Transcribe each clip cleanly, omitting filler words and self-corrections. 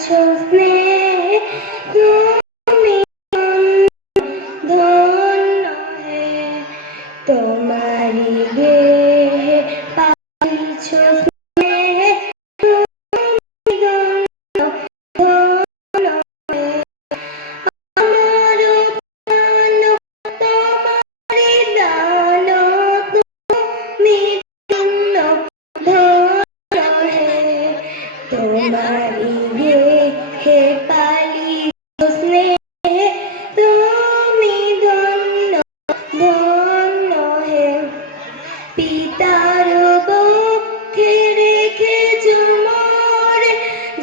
পালিছ স্নেহে তুমি ধন্য হে তোমারি গেহে পালিছ স্নেহে তুমি ধন্য ধন্য হে আমার প্রাণ তোমারি দান তুমি ধন্য ধন্য হে তোমারি গেহে পালিছ স্নেহে তুমি ধন্য ধন্য হে পিতার বক্ষে রেখেছ মোরে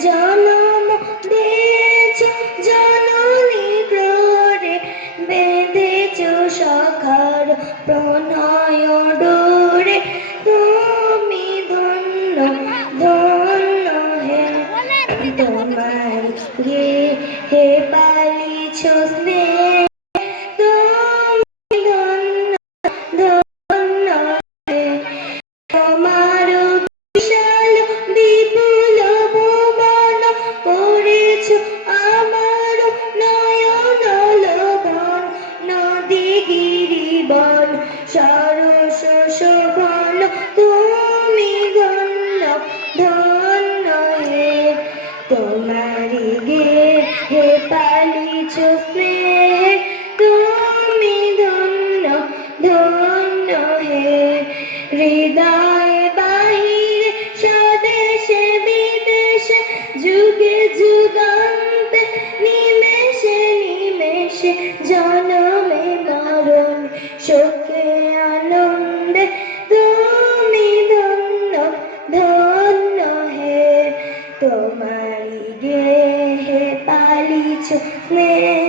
জনম দিয়েছ জননী ক্রোরে বেঁধেছ সখার প্রণয় ডোরে তুমি ধন্য ধন্য হে তোমার গেহে পালিছ স্নেহে তুমি ধন্য ধন্য হে তোমার বিশাল বিপুল ভুবন করেছ আমার নয়ন লোভন নদী গিরিবন সরস শোভন তুমি ধন্য ধন্য হে তোমারি গেহে পালিছ স্নেহে তুমি ধন্য ধন্য হে হৃদয় বাহিরে স্বদেশে বিদেশে যুগে যুগান্তে নিমেষে নিমেষে জনমে মরণ শোকে আনন্দে তুমি ধন্য ধন্য হে তোমারি গেহে পালিছ স্নেহে